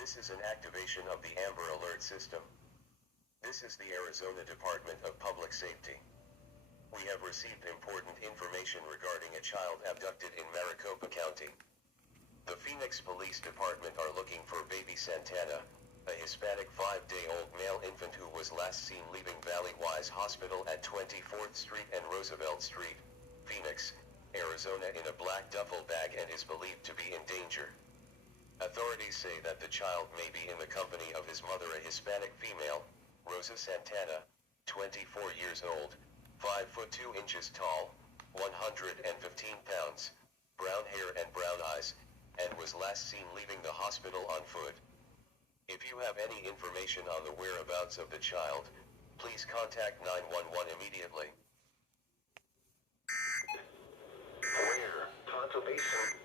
This is an activation of the Amber Alert system. This is the Arizona Department of Public Safety. We have received important information regarding a child abducted in Maricopa County. The Phoenix Police Department are looking for baby Santana, a Hispanic 5-day-old male infant who was last seen leaving Valley Wise Hospital at 24th Street and Roosevelt Street, Phoenix, Arizona in a black duffel bag and is believed to be in danger. Authorities say that the child may be in the company of his mother, a Hispanic female, Rosa Santana, 24 years old, 5 foot 2 inches tall, 115 pounds, brown hair and brown eyes, and was last seen leaving the hospital on foot. If you have any information on the whereabouts of the child, please contact 911 immediately. Where? Conservation.